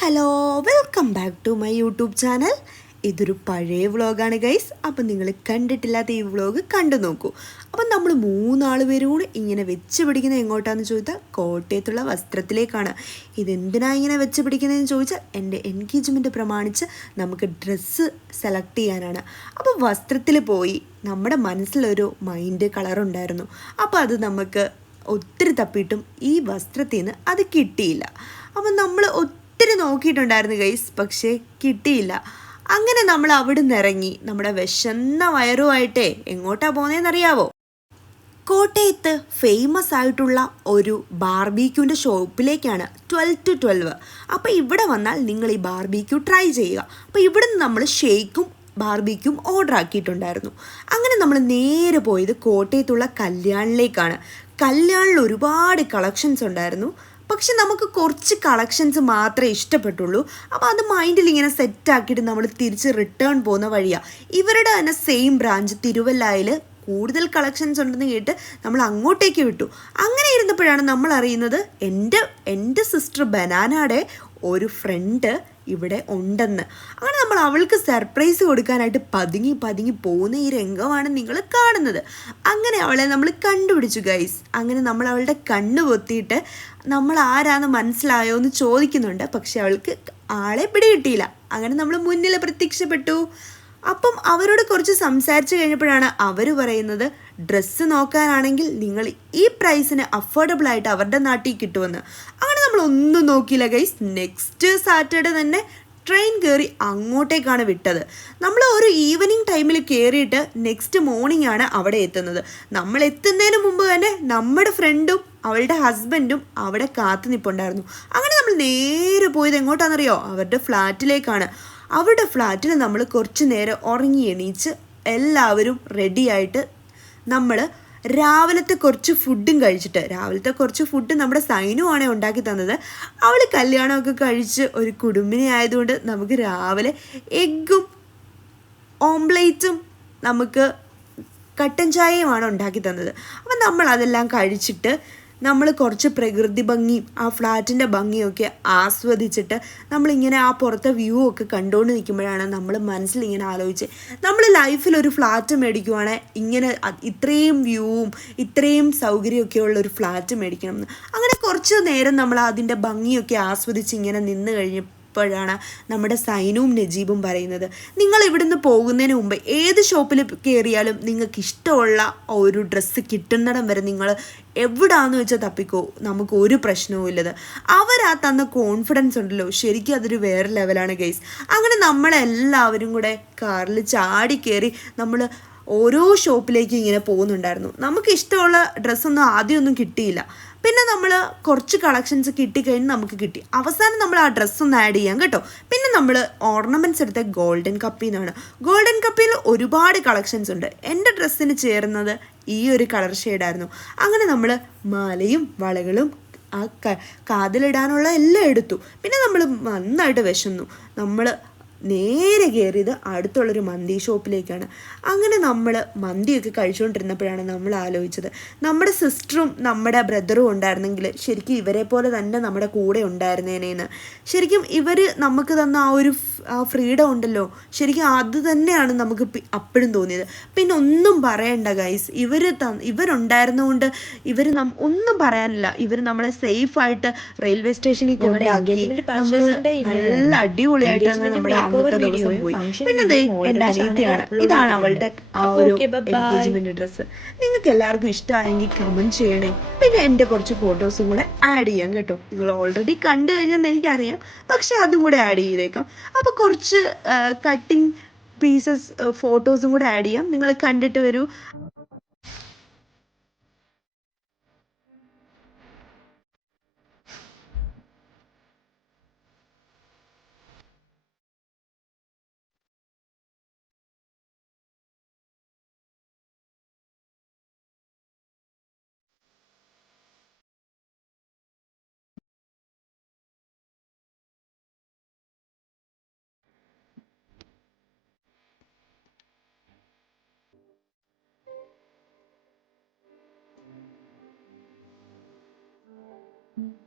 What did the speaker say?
Hello. Welcome back to my YouTube channel. ഇതൊരു പഴയ വ്ളോഗാണ് ഗൈസ്. അപ്പം നിങ്ങൾ കണ്ടിട്ടില്ലാത്ത ഈ വ്ളോഗ് കണ്ടു നോക്കൂ. അപ്പം നമ്മൾ മൂന്നാൾ പേരും ഇങ്ങനെ വെച്ച് പിടിക്കുന്നത് എങ്ങോട്ടാന്ന് ചോദിച്ചാൽ കോട്ടയത്തുള്ള വസ്ത്രത്തിലേക്കാണ്. ഇതെന്തിനാണ് ഇങ്ങനെ വെച്ച് പിടിക്കുന്നതെന്ന് ചോദിച്ചാൽ എന്റെ എൻഗേജ്മെന്റ് പ്രമാണിച്ച് നമുക്ക് ഡ്രസ്സ് സെലക്ട് ചെയ്യാനാണ്. അപ്പോൾ വസ്ത്രത്തിൽ പോയി നമ്മുടെ മനസ്സിലൊരു മൈൻഡ് കളറുണ്ടായിരുന്നു അപ്പോൾ അത് നമുക്ക് ഒത്തിരി തപ്പിയിട്ടും ഈ വസ്ത്രത്തിൽ നിന്ന് അത് കിട്ടിയില്ല. അപ്പം നമ്മൾ ഒത്തിരി നോക്കിയിട്ടുണ്ടായിരുന്നു ഗൈസ് പക്ഷേ കിട്ടിയില്ല. അങ്ങനെ നമ്മൾ അവിടുന്ന് ഇറങ്ങി. നമ്മുടെ വിശന്ന വയറുമായിട്ടേ എങ്ങോട്ടാ പോകുന്നതെന്നറിയാവോ കോട്ടയത്ത് ഫേമസ് ആയിട്ടുള്ള ഒരു ബാർബിക്യൂവിന്റെ ഷോപ്പിലേക്കാണ് ട്വൽവ് ടു ട്വൽവ് അപ്പോൾ ഇവിടെ വന്നാൽ നിങ്ങൾ ഈ ബാർബിക്യൂ ട്രൈ ചെയ്യുക. അപ്പോൾ ഇവിടെ നിന്ന് നമ്മൾ ഷേക്കും ബാർബിക്കും ഓർഡർ ആക്കിയിട്ടുണ്ടായിരുന്നു. അങ്ങനെ നമ്മൾ നേരെ പോയത് കോട്ടയത്തുള്ള കല്യാണിലേക്കാണ്. കല്യാണിൽ ഒരുപാട് കളക്ഷൻസ് ഉണ്ടായിരുന്നു. പക്ഷെ നമുക്ക് കുറച്ച് കളക്ഷൻസ് മാത്രമേ ഇഷ്ടപ്പെട്ടുള്ളൂ. അപ്പോൾ അത് മൈൻഡിൽ ഇങ്ങനെ സെറ്റാക്കിയിട്ട് നമ്മൾ തിരിച്ച് റിട്ടേൺ പോകുന്ന വഴിയാണ് ഇവരുടെ തന്നെ സെയിം ബ്രാഞ്ച് തിരുവല്ലായിൽ കൂടുതൽ കളക്ഷൻസ് ഉണ്ടെന്ന് കേട്ട് നമ്മൾ അങ്ങോട്ടേക്ക് വിട്ടു. അങ്ങനെ ഇരുന്നപ്പോഴാണ് നമ്മൾ അറിയുന്നത് എന്റെ എന്റെ സിസ്റ്റർ ബനാനയുടെ ഒരു ഫ്രണ്ട് ഇവിടെ ഉണ്ടെന്ന്. അങ്ങനെ നമ്മൾ അവൾക്ക് സർപ്രൈസ് കൊടുക്കാനായിട്ട് പതുങ്ങി പതുങ്ങി പോകുന്ന ഈ രംഗമാണ് നിങ്ങൾ കാണുന്നത്. അങ്ങനെ അവളെ നമ്മൾ കണ്ടുപിടിച്ചു ഗൈസ് അങ്ങനെ നമ്മൾ അവളുടെ കണ്ണ് പൊത്തിയിട്ട് നമ്മൾ ആരാന്ന് മനസ്സിലായോ എന്ന് ചോദിക്കുന്നുണ്ട്. പക്ഷെ അവൾക്ക് ആളെ പിടികിട്ടിയില്ല. അങ്ങനെ നമ്മൾ മുന്നിൽ പ്രത്യക്ഷപ്പെട്ടു. അപ്പം അവരോട് കുറച്ച് സംസാരിച്ചു കഴിഞ്ഞപ്പോഴാണ് അവർ പറയുന്നത് ഡ്രസ്സ് നോക്കാനാണെങ്കിൽ നിങ്ങൾ ഈ പ്രൈസിന് അഫോർഡബിൾ ആയിട്ട് അവരുടെ നാട്ടിൽ കിട്ടുമെന്ന്. അങ്ങനെ നമ്മൾ ഒന്നും നോക്കിയില്ല ഗൈസ് നെക്സ്റ്റ് സാറ്റർഡേ തന്നെ ട്രെയിൻ കയറി അങ്ങോട്ടേക്കാണ് വിട്ടത്. നമ്മൾ ഒരു ഈവനിങ് ടൈമിൽ കയറിയിട്ട് നെക്സ്റ്റ് മോർണിംഗ് ആണ് അവിടെ എത്തുന്നത്. നമ്മൾ എത്തുന്നതിന് മുമ്പ് തന്നെ നമ്മുടെ ഫ്രണ്ടും അവളുടെ ഹസ്ബൻഡും അവിടെ കാത്തു നിൽപ്പുണ്ടായിരുന്നു അങ്ങനെ നമ്മൾ നേരെ പോയത് എങ്ങോട്ടാണെന്നറിയോ? അവരുടെ ഫ്ലാറ്റിലേക്കാണ് അവരുടെ ഫ്ലാറ്റിൽ നമ്മൾ കുറച്ച് നേരം ഉറങ്ങി എണീച്ച് എല്ലാവരും റെഡിയായിട്ട് നമ്മൾ രാവിലത്തെ കുറച്ച് ഫുഡും കഴിച്ചിട്ട് രാവിലത്തെ കുറച്ച് ഫുഡ് നമ്മുടെ സൈനുവാണ് ഉണ്ടാക്കി തന്നത്. അവൾ കല്യാണമൊക്കെ കഴിച്ച് ഒരു കുടുംബിനി ആയതുകൊണ്ട് നമുക്ക് രാവിലെ എഗ്ഗും ഓംപ്ലേറ്റും നമുക്ക് കട്ടൻ ചായയുമാണ് ഉണ്ടാക്കി തന്നത്. അപ്പം നമ്മൾ അതെല്ലാം കഴിച്ചിട്ട് നമ്മൾ കുറച്ച് പ്രകൃതി ഭംഗിയും ആ ഫ്ലാറ്റിന്റെ ഭംഗിയൊക്കെ ആസ്വദിച്ചിട്ട് നമ്മളിങ്ങനെ ആ പുറത്തെ വ്യൂ ഒക്കെ കണ്ടുകൊണ്ട് നിൽക്കുമ്പോഴാണ് നമ്മൾ മനസ്സിലിങ്ങനെ ആലോചിച്ച് നമ്മൾ ലൈഫിൽ ഒരു ഫ്ലാറ്റ് മേടിക്കുവാണെങ്കിൽ ഇങ്ങനെ ഇത്രയും വ്യൂവും ഇത്രയും സൗകര്യമൊക്കെ ഉള്ള ഒരു ഫ്ലാറ്റ് മേടിക്കണം അങ്ങനെ കുറച്ച് നേരം നമ്മൾ അതിന്റെ ഭംഗിയൊക്കെ ആസ്വദിച്ച് ഇങ്ങനെ നിന്ന് കഴിഞ്ഞ് ഇപ്പോഴാണ് നമ്മുടെ സൈനുവും നജീബും പറയുന്നത്. നിങ്ങൾ ഇവിടുന്ന് പോകുന്നതിന് മുമ്പ് ഏത് ഷോപ്പിൽ കയറിയാലും നിങ്ങൾക്ക് ഇഷ്ടമുള്ള ഒരു ഡ്രസ്സ് കിട്ടുന്നിടം വരെ നിങ്ങൾ എവിടാന്ന് വെച്ചാൽ തപ്പിക്കോ. നമുക്ക് ഒരു പ്രശ്നവും ഇല്ലത്. അവരാ തന്ന കോൺഫിഡൻസ് ഉണ്ടല്ലോ. ശരിക്കും അതൊരു വേറെ ലെവലാണ് ഗെയ്സ് അങ്ങനെ നമ്മളെല്ലാവരും കൂടെ കാറിൽ ചാടി കയറി നമ്മൾ ഓരോ ഷോപ്പിലേക്കും ഇങ്ങനെ പോകുന്നുണ്ടായിരുന്നു. നമുക്ക് ഇഷ്ടമുള്ള ഡ്രസ്സൊന്നും ആദ്യമൊന്നും കിട്ടിയില്ല. പിന്നെ നമ്മൾ കുറച്ച് കളക്ഷൻസ് കിട്ടിക്കഴിഞ്ഞ് നമുക്ക് കിട്ടി. അവസാനം നമ്മൾ ആ ഡ്രസ്സൊന്ന് ആഡ് ചെയ്യാം കേട്ടോ. പിന്നെ നമ്മൾ ഓർണമെന്റ്സ് എടുത്ത ഗോൾഡൻ കപ്പിൽ നിന്നാണ്. ഗോൾഡൻ കപ്പിൽ ഒരുപാട് കളക്ഷൻസ് ഉണ്ട്. എന്റെ ഡ്രസ്സിന് ചേർന്നത് ഈ ഒരു കളർ ഷെയ്ഡായിരുന്നു അങ്ങനെ നമ്മൾ മാലയും വളകളും ആ കാതിലിടാനുള്ള എല്ലാം എടുത്തു. പിന്നെ നമ്മൾ നന്നായിട്ട് വിശന്നു. നമ്മൾ നേരെ കയറിയത് അടുത്തുള്ളൊരു മന്തി ഷോപ്പിലേക്കാണ്. അങ്ങനെ നമ്മൾ മന്തിയൊക്കെ കഴിച്ചുകൊണ്ടിരുന്നപ്പോഴാണ് നമ്മൾ ആലോചിച്ചത്. നമ്മുടെ സിസ്റ്ററും നമ്മുടെ ബ്രദറും ഉണ്ടായിരുന്നെങ്കിൽ ശരിക്കും ഇവരെ പോലെ തന്നെ നമ്മുടെ കൂടെ ഉണ്ടായിരുന്നേനേന്ന് ശരിക്കും ഇവർ നമുക്ക് തന്ന ആ ഒരു ആ ഫ്രീഡം ഉണ്ടല്ലോ. ശരിക്കും അത് തന്നെയാണ് നമുക്ക് അപ്പോഴും തോന്നിയത്. പിന്നെ ഒന്നും പറയണ്ട ഗൈസ് ഇവർ ത ഇവരുണ്ടായിരുന്നുകൊണ്ട് ഇവർ നം ഒന്നും പറയാനില്ല. ഇവർ നമ്മളെ സേഫ് ആയിട്ട് റെയിൽവേ സ്റ്റേഷനിൽ കൊണ്ടാക്കി നല്ല അടിപൊളിയായിട്ടാണ് നമ്മുടെ video ദിവസം പോയി. function പിന്നെ ദേ video യും എന്റെ അനിയത്തിയാണ് ഇതാണ് അവളുടെ ആ ഒരു. എൻഗേജ്മെന്റ് ഡ്രസ്സ് നിങ്ങൾക്ക് എല്ലാവർക്കും ഇഷ്ടമായെങ്കിൽ കമന്റ് ചെയ്യണേ. പിന്നെ എന്റെ കുറച്ച് ഫോട്ടോസും കൂടെ ആഡ് ചെയ്യാം കേട്ടോ. നിങ്ങൾ ഓൾറെഡി കണ്ടു കഴിഞ്ഞെന്ന് എനിക്കറിയാം. പക്ഷെ അതും കൂടെ ആഡ് ചെയ്തേക്കാം. അപ്പോൾ കുറച്ച് കട്ടിങ് പീസസ് ഫോട്ടോസും കൂടെ ആഡ് ചെയ്യാം. നിങ്ങൾ കണ്ടിട്ട് വരൂ. Mm-hmm.